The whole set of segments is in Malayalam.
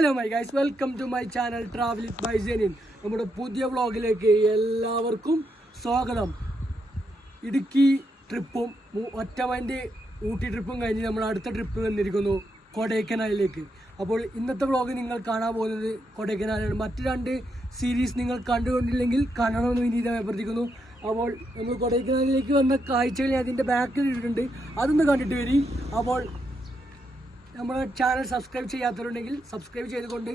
Hello my guys, welcome to my channel travel with by Senin. നമ്മുടെ പുതിയ വ്ളോഗിലേക്ക് എല്ലാവർക്കും സ്വാഗതം. ഇടുക്കി ട്രിപ്പും ഒറ്റവൻ്റെ ഊട്ടി ട്രിപ്പും കഴിഞ്ഞ് നമ്മൾ അടുത്ത ട്രിപ്പ് വന്നിരിക്കുന്നു കൊടൈക്കനാലിലേക്ക്. അപ്പോൾ ഇന്നത്തെ വ്ളോഗ് നിങ്ങൾ കാണാൻ പോകുന്നത് കൊടൈക്കനാലാണ്. മറ്റു രണ്ട് സീരീസ് നിങ്ങൾ കണ്ടുകൊണ്ടില്ലെങ്കിൽ കാണണമെന്ന് വിനീതമായി അഭ്യർത്ഥിക്കുന്നു. അപ്പോൾ നമ്മൾ കൊടൈക്കനാലിലേക്ക് വന്ന കാഴ്ചകൾ അതിൻ്റെ ബാക്കിൽ ഇട്ടിട്ടുണ്ട്, അതൊന്ന് കണ്ടിട്ട് വരും. അപ്പോൾ നമ്മുടെ ചാനൽ സബ്സ്ക്രൈബ് ചെയ്യാത്തവരുണ്ടെങ്കിൽ സബ്സ്ക്രൈബ് ചെയ്തുകൊണ്ട്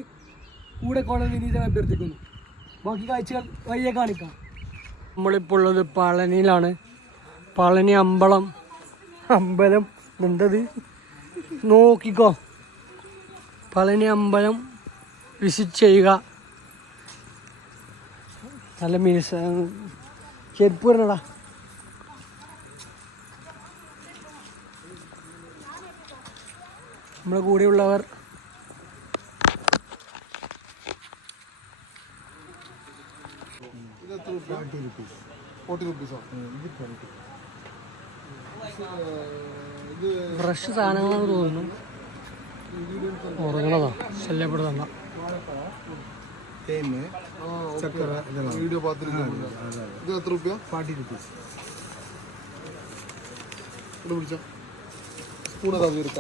കൂടെ കാണാൻ വിനീതമായി അഭ്യർത്ഥിക്കുന്നു. ബാക്കി കാഴ്ചകൾ വഴിയെ കാണിക്കാം. നമ്മളിപ്പോൾ ഉള്ളത് പളനിയിലാണ്. പളനി അമ്പലം എന്തത് നോക്കിക്കോ. പളനി അമ്പലം വിസിറ്റ് ചെയ്യുക. നല്ല ചെരുപ്പ് വരണടാ. നമ്മുടെ കൂടെയുള്ളവർ ഫ്രഷ് സാധനങ്ങളാണ് തോന്നുന്നു. ഉറങ്ങണതാ ശല്യപ്പെടുന്ന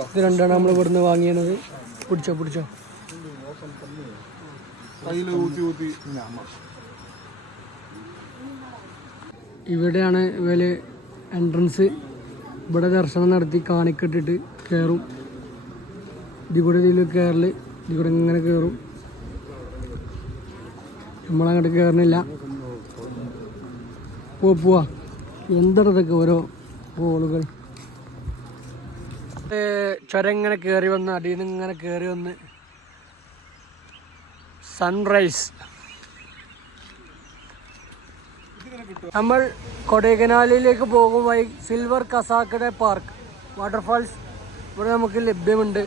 ഇത് രണ്ടാണ് നമ്മൾ ഇവിടുന്ന് വാങ്ങിയത്. പിടിച്ചോ ഇവിടെയാണ് ഇവര് എൻട്രൻസ്. ഇവിടെ ദർശനം നടത്തി കാണിക്കിട്ടിട്ട് കയറും. ഇതിൽ കയറല്, ഇതിൽ ഇങ്ങനെ കയറും. നമ്മളങ്ങോട്ട് കയറണില്ല. പോവാ. എന്തൊക്കെ ഓരോ ഹോളുകൾ. ചുരം ഇങ്ങനെ കയറി വന്ന് അടിയിൽ നിന്ന് ഇങ്ങനെ കയറി വന്ന് സൺറൈസ്. നമ്മൾ കൊടൈക്കനാലിലേക്ക് പോകുമ്പോൾ സിൽവർ കസാക്കഡെ പാർക്ക് വാട്ടർഫാൾസ് ഇവിടെ നമുക്ക് ലഭ്യമുണ്ട്.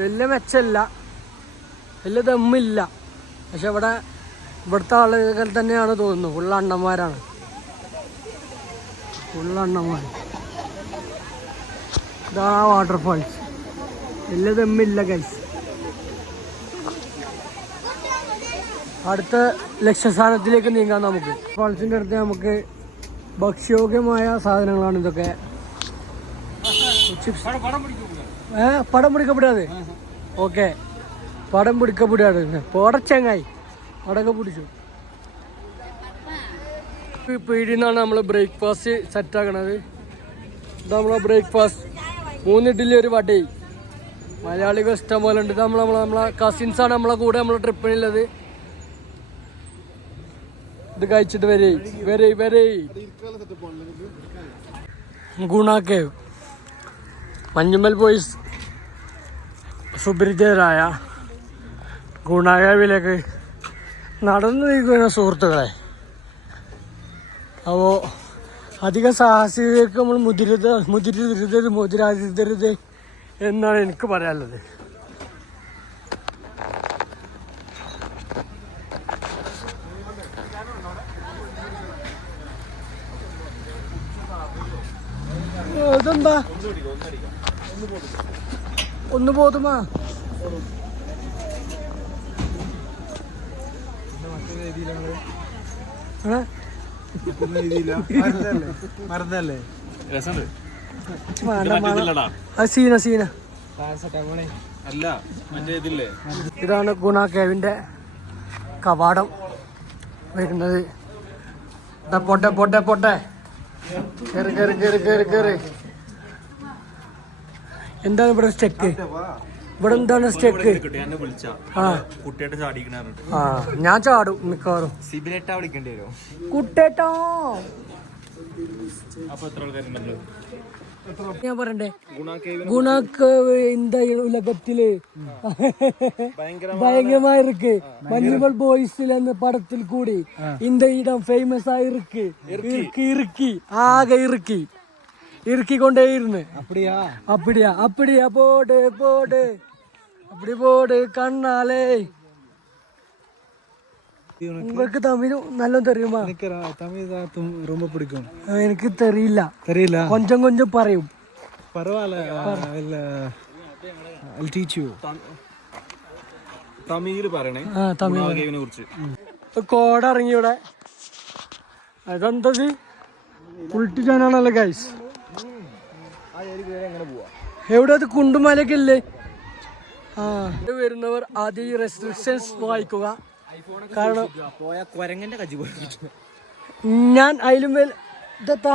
വലിയ മെച്ചമില്ല, വലിയ ദമ്മില്ല. പക്ഷെ ഇവിടുത്തെ ആളുകൾ തന്നെയാണ് തോന്നുന്നു. ഫുള്ള് അണ്ണന്മാരാണ്. ഇതാ വാട്ടർഫാൾസ്. വലിയ ദമ്മില്ല ഗൈസ്. അടുത്ത ലക്ഷ്യസ്ഥാനത്തിലേക്ക് നീങ്ങാം നമുക്ക്. ഫാൾസിൻ്റെ അടുത്ത് നമുക്ക് ഭക്ഷ്യോഗ്യമായ സാധനങ്ങളാണ് ഇതൊക്കെ. പടം പിടിക്കപ്പെടാതെ. ഓക്കെ, പടം പിടിക്കപ്പെടാതെ. പോടച്ചങ്ങായി പടമൊക്കെ പിടിച്ചു. പീടിന്നാണ് നമ്മൾ ബ്രേക്ക്ഫാസ്റ്റ് സെറ്റാക്കണത്. ഇതാ നമ്മളെ ബ്രേക്ക്ഫാസ്റ്റ്. 3 ഇഡ്ഡലി, ഒരു വട. മലയാളികൾ ഇഷ്ടം പോലെ ഉണ്ട്. ഇത് നമ്മളെ കസിൻസാണ് നമ്മളെ കൂടെ നമ്മളെ ട്രിപ്പിനുള്ളത്. ഇത് കഴിച്ചിട്ട് വരേ ഗുണ കേവ്. മഞ്ഞുമൽ ബോയ്സ് സുപരിചിതരായ ഗുണ കേവിലേക്ക് നടന്നു നീക്കുന്ന സുഹൃത്തുക്കളെ. അപ്പോൾ അധിക സാഹസികതയ്ക്ക് നമ്മൾ മുതിരാതിരുതരുത് എന്നാണ് എനിക്ക് പറയാനുള്ളത്. ഇതെന്താ ഒന്ന് പോതുമാ. സീന ഇതാണ് ഗുണ കേവിന്റെ കവാടം വരുന്നത്. പൊട്ടെ കേറി. എന്താണ് ഇവിടെ സ്റ്റെക്ക്? ഇവിടെ എന്താണ് സ്റ്റെക്ക്? ഞാൻ ചാടും മിക്കവാറും. കുട്ടേട്ടോ ഞാൻ പറയണ്ടേ, ഗുണക്കേവ് இந்த உலகத்திலே பயங்கரமா இருக்கு. மஞ்சுமல் பாய்ஸ்ல அந்த படத்தில் கூடி இந்த இடம் ஃபேமஸா இருக்கு. ஆக இறுக்கிக்கொண்டே இருന്നു. அப்படியா போடு அப்படி போடு கண்ணாலே. உங்களுக்கு தமிழ் நல்லா தெரியுமா? தமிழ் ரொம்ப பிடிக்கும். எனக்கு தெரியல, கொஞ்சம் പറയും. பரவாயில்ல, I'll teach you. തമിഴിൽ പറയണേ ഗുണാകേവിനെ കുറിച്ച്. കോട ഇറങ്ങി ഇവിടെ. അതെന്തത് കുളിട്ടിട്ടാണല്ലോ ഗൈസ്. എവിടെ അത് കുണ്ടുമലൊക്കെ ഇല്ലേ? വരുന്നവർ ആദ്യം ഈ റെസ്ട്രിക്ഷൻസ് വായിക്കുക. കാരണം ഞാൻ അതിലും മേൽ ഇതെത്താ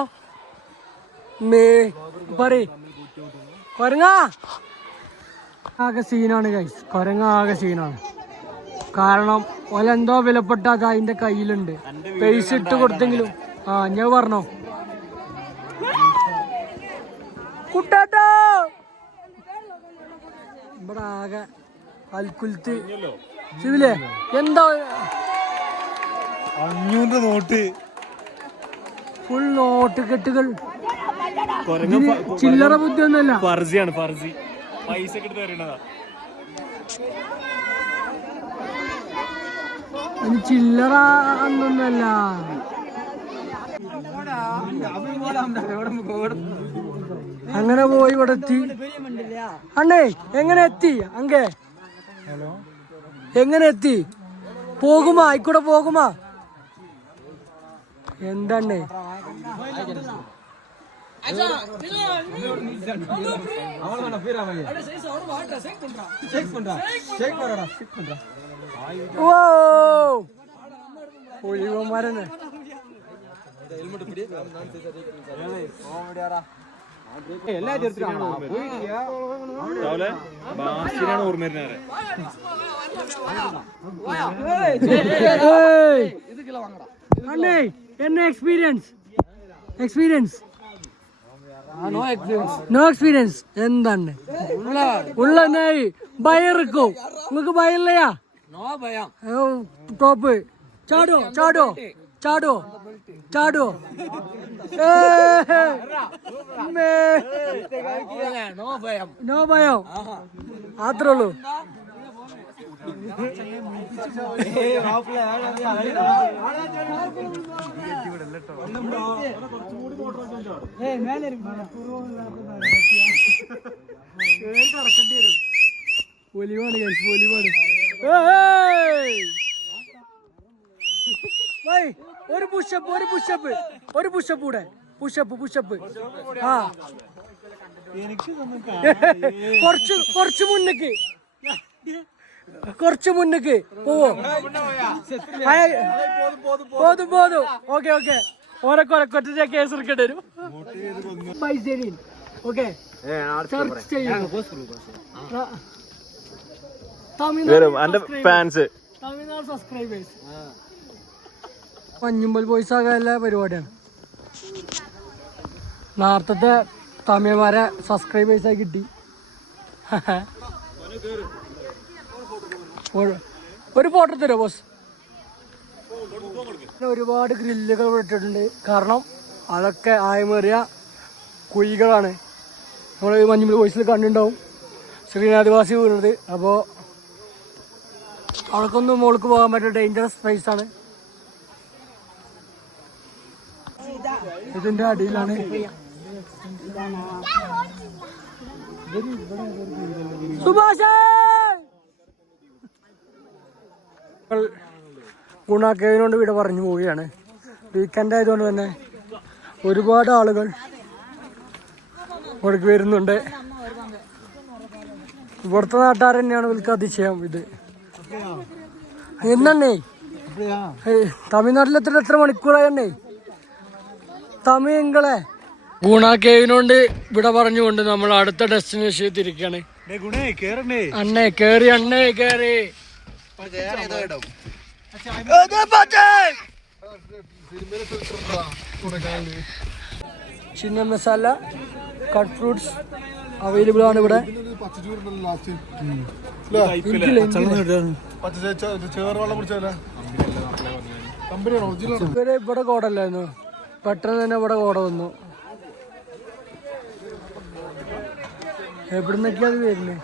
കൊരങ്ങ ആകെ സീനാണ് ഗൈസ്. കൊരങ്ങ ആകെ സീനാണ്. കാരണം ഓലെന്തോ വിലപ്പെട്ട അത് അതിന്റെ കയ്യിലുണ്ട്. പൈസ ഇട്ട് കൊടുത്തെങ്കിലും ഞാൻ പറഞ്ഞോ കുട്ടാട്ടോ. ഇവിടെ ആകെ അൽക്കുലത്ത് ശിവിലേ എന്താ 500 നോട്ട്, ഫുൾ നോട്ട് കെട്ടുകൾ. ചില്ലറ ബുദ്ധി ഒന്നുമല്ല, ഫർസിയാണ് ഫർസി. പൈസ കിട്ടി തരണതാ. ചില്ലറ ഒന്നൊന്നല്ല. അങ്ങനെ പോയി ഇവിടെ എത്തി. അണ്ണേ എങ്ങനെ എത്തി? അങ്ങേ എങ്ങനെ എത്തി? പോകുമാ ആയിക്കൂടെ പോകുമാ? എന്തണ്ണേ ഒഴിവന്മാരന്നെ. അണ്ണേ എന്നെ എക്സ്പീരിയൻസ് നോ എക്സ്പീരിയൻസ് എന്താണ് ഉള്ള ഭയം ഇറക്കും നിങ്ങക്ക് ഭയമില്ലയാ? ടോപ്പ് ചാടോ ചാടോ ചാടോ ചാടോ. നോ ഭയം അത്രേ ഉള്ളൂ. ഒലിവാണ് ഒലിവാണ്. ഒരു പുഷപ്പ് ഒരു പുഷപ്പ് ഒരു പുഷപ്പ് കൂടെ പുഷപ്പ്. ആ കുറച്ച് മുന്നേക്ക് പോവോ? പോതും. ഓക്കെ ഓരൊറ്റ കേസ് എടുക്കേണ്ടി വരും. Okay Tamil Nadu subscribers. Manjummel boys ആകാൻ എല്ലാ പരിപാടിയാണ്. നേരത്തെ തമിഴ്മാരെ സബ്സ്ക്രൈബേഴ്സായി കിട്ടി. ഒരു ഫോട്ടോ തരുമോ ബോസ്? ഒരുപാട് ഗ്രില്ലുകൾ ഇട്ടിട്ടുണ്ട്. കാരണം അതൊക്കെ ആയമേറിയ കുഴികളാണ്. നമ്മൾ മഞ്ഞുമ്പൽ ബോയ്സിൽ കണ്ടിട്ടുണ്ടാവും ശ്രീനാദിവാസി വീണത്. അപ്പോൾ അവർക്കൊന്നും മുകളിലേക്ക് പോകാൻ പറ്റിയ ഡേഞ്ചറസ് സ്പേസ് ആണ്. ഇതിന്റെ അടിയിലാണ് സുഭാഷ്. ഗുണാക്കേവിനോട് ഇവിടെ പറഞ്ഞു പോവുകയാണ്. വീക്കെൻഡ് ആയതുകൊണ്ട് തന്നെ ഒരുപാട് ആളുകൾ ഇവിടേക്ക് വരുന്നുണ്ട്. ഇവിടുത്തെ നാട്ടുകാർ തന്നെയാണ് ഇവർക്ക് അതിശയം. ഇത് എന്നണ്ണേ തമിഴ്നാട്ടിൽ എത്ര മണിക്കൂറായണ്ണേ തമിഴങ്ങളെ. ഗുണാക്കേവിനോണ്ട് ഇവിടെ പറഞ്ഞുകൊണ്ട് നമ്മൾ അടുത്ത ഡെസ്റ്റിനേഷൻ തിരിക്കുകയാണ്. അണ്ണേ കേറി ചിന്ന മസാല കട്ട് ഫ്രൂട്ട്സ് അവൈലബിൾ ആണ് ഇവിടെ. ഇവിടെ കോടല്ലായിരുന്നു, പെട്ടെന്ന് തന്നെ ഇവിടെ കോട വന്നു. എവിടുന്നൊക്കെയാ അത് വരുന്നത്?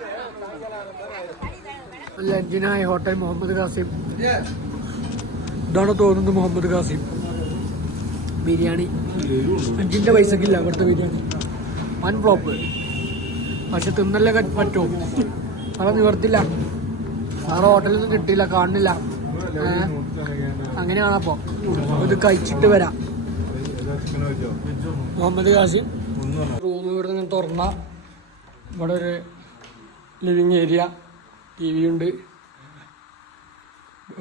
ലഞ്ചിനായി ഹോട്ടൽ മുഹമ്മദ് ഖാസിം. ഇതാണ് തോന്നുന്നത് മുഹമ്മദ് ഖാസിം. ബിരിയാണി 5 പൈസക്കില്ല ഇവിടുത്തെ ബിരിയാണി. 1 ഫ്ലോപ്പ്. പക്ഷെ തിന്നല്ലേ പറ്റുമോ? അത് നിവർത്തില്ല. വേറെ ഹോട്ടലൊന്നും കിട്ടിയില്ല, കാണുന്നില്ല. അങ്ങനെയാണ്. അപ്പോൾ ഇത് കഴിച്ചിട്ട് വരാം. മുഹമ്മദ് ഖാസിം റൂം ഇവിടെ നിന്ന് തുറന്ന ഇവിടെ ഒരു ലിവിങ് ഏരിയ, TV ഉണ്ട്,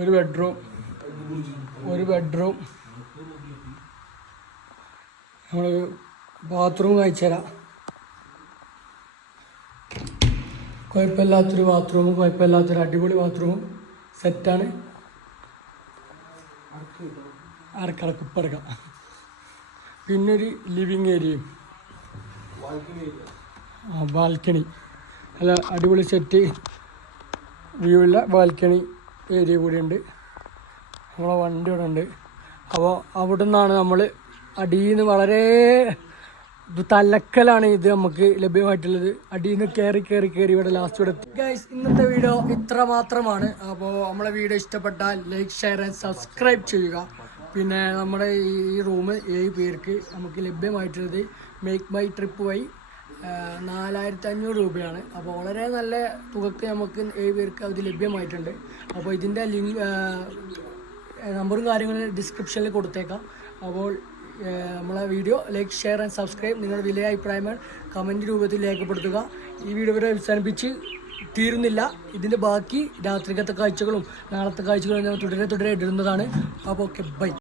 ഒരു ബെഡ്റൂം, നമ്മൾ ബാത്റൂം കഴിച്ചു തരാം. കുഴപ്പമില്ലാത്തൊരു ബാത്റൂമും കുഴപ്പമില്ലാത്തൊരു അടിപൊളി ബാത്റൂമും സെറ്റാണ്. ഇപ്പറക്കാം. പിന്നെ ഒരു ലിവിങ് ഏരിയയും ബാൽക്കണി, നല്ല അടിപൊളി സെറ്റ് വ്യൂ ഉള്ള ബാൽക്കണി ഏരിയ കൂടി ഉണ്ട്. നമ്മളെ വണ്ടി ഇവിടെ ഉണ്ട്. അപ്പോൾ അവിടെ നിന്നാണ് നമ്മൾ അടിയിൽ നിന്ന് വളരെ തലക്കലാണ് ഇത് നമുക്ക് ലഭ്യമായിട്ടുള്ളത്. അടിയിൽ നിന്ന് കയറി ഇവിടെ ലാസ്റ്റ് ഇവിടെ എത്തി. ഗൈസ്, ഇന്നത്തെ വീഡിയോ ഇത്ര മാത്രമാണ്. അപ്പോൾ നമ്മളെ വീഡിയോ ഇഷ്ടപ്പെട്ടാൽ ലൈക്ക്, ഷെയർ ആൻഡ് സബ്സ്ക്രൈബ് ചെയ്യുക. പിന്നെ നമ്മുടെ ഈ റൂം 7 പേർക്ക് നമുക്ക് ലഭ്യമായിട്ടുള്ളത് മേക്ക് മൈ ട്രിപ്പ് വഴി 4500 രൂപയാണ്. അപ്പോൾ വളരെ നല്ല തുകക്ക് നമുക്ക് 7 പേർക്ക് അത് ലഭ്യമായിട്ടുണ്ട്. അപ്പോൾ ഇതിൻ്റെ ലിങ്ക് നമ്പറും കാര്യങ്ങളും ഡിസ്ക്രിപ്ഷനിൽ കൊടുത്തേക്കാം. അപ്പോൾ നമ്മളെ video like, share and subscribe. നിങ്ങളുടെ വലിയ അഭിപ്രായങ്ങൾ കമൻറ്റ് രൂപത്തിൽ രേഖപ്പെടുത്തുക. ഈ വീഡിയോ വരെ അവസാനിപ്പിച്ച് തീരുന്നില്ല. ഇതിൻ്റെ ബാക്കി രാത്രികത്തെ കാഴ്ചകളും നാളത്തെ കാഴ്ചകളും ഞാൻ തുടരെ ഇടുന്നതാണ്. അപ്പോൾ ഓക്കെ, ബൈ.